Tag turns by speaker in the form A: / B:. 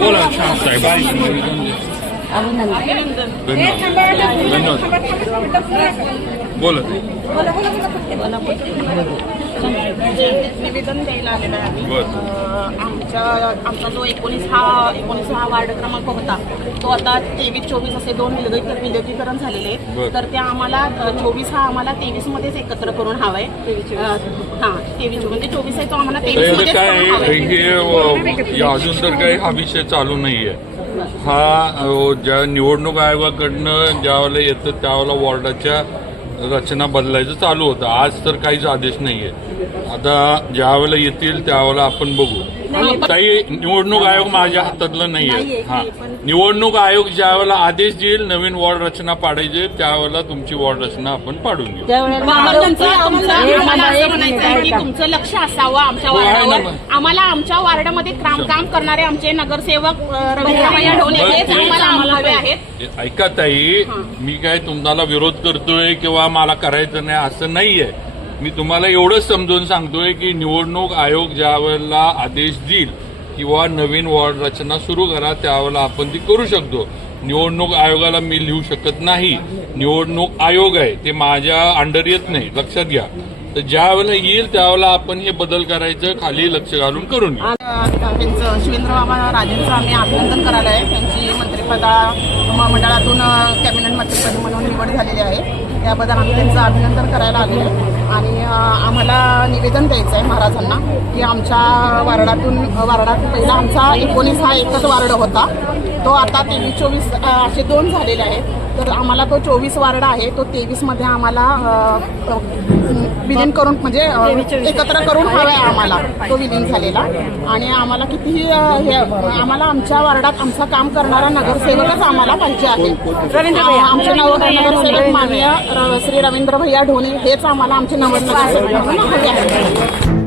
A: बोला साहेब धन्यवाद बोला.
B: निवेदन द्यायला आलेलं आहे आम्ही.
A: बर.
B: अं, आमच्या आमचा जो एकोणीस हा एकोणीस हा वार्ड क्रमांक होता तो आता तेवीस चोवीस असे दोन विलगी- विलगीकरण झालेले. तर ते आम्हाला चोवीस हा आम्हाला तेवीस मध्येच एकत्र करून हवाय. हा तेवीस म्हणजे चोवीस आहे तो आम्हाला तेवीस
A: काय. हे अजून तर काही हा विषय चालू नाहीये. हा ज्या निवडणूक आयोगाकडनं ज्यावेळेला येतं त्यावेळेला वॉर्डाच्या रचना बदलायचं चालू होतं. आज तर काहीच आदेश नाही आहे आता ज्या वेळेला येतील त्यावेळेला आपण बघू. काही निवडणूक आयोग माझ्या हातातलं नाहीये. हा. निवडणूक आयोग ज्या वेळेला आदेश देईल नवीन वॉर्ड रचना पाडायची त्यावेळेला तुमची वॉर्ड रचना आपण पाडून घेऊ
B: तुमचं- लक्ष असावं आमच्या
A: हो,
B: वार्डावर. आम्हाला आमच्या वार्डामध्ये काम काम करणारे आमचे नगरसेवक आम्हाला हवे आहेत.
A: ऐका ताई मी काय तुम्हाला विरोध करतोय किंवा मला करायचं नाही असं नाहीये. मी तुम्हाला एवढंच समजून सांगतोय की निवडणूक आयोग ज्या वेळेला आदेश देईल किंवा नवीन वॉर्ड रचना सुरू करा त्यावेळेला आपण ती करू शकतो. निवडणूक आयोगाला मी लिहू शकत नाही. निवडणूक आयोग आहे ते माझ्या अंडर येत नाही लक्षात घ्या. तर ज्या वेळेला येईल त्यावेळेला आपण हे बदल करायचं खाली लक्ष घालून करून घेऊ
B: त्यांचं शिवेंद्र बाबा राजेंचं आम्ही अभिनंदन करायला आहे. त्यांची मंत्रिपदा मंडळातून कॅबिनेट मंत्रीपदी म्हणून निवड झालेली आहे. त्याबद्दल आम्ही त्यांचं अभिनंदन करायला आलेलं आहे. आणि आम्हाला निवेदन द्यायचं आहे महाराजांना की आमच्या वार्डातून वार्डात पहिला आमचा एकोणीस हा एकच वार्ड होता. तो आता तेवीस चोवीस असे दोन झालेले आहेत. तर आम्हाला तो चोवीस वार्ड आहे तो तेवीसमध्ये आम्हाला विलीन करून म्हणजे एकत्र करून हवा आहे आम्हाला. तो विलीन झालेला. आणि आम्हाला कितीही हे आम्हाला आमच्या वार्डात आमचं काम करणारा नगरसेवकच आम्हाला पाहिजे आहे. आमचे नव नगरसेवक माननीय श्री रवींद्र भैया ढोणे हेच आम्हाला आमचे नव नगरसेवक म्हणून हवे आहेत.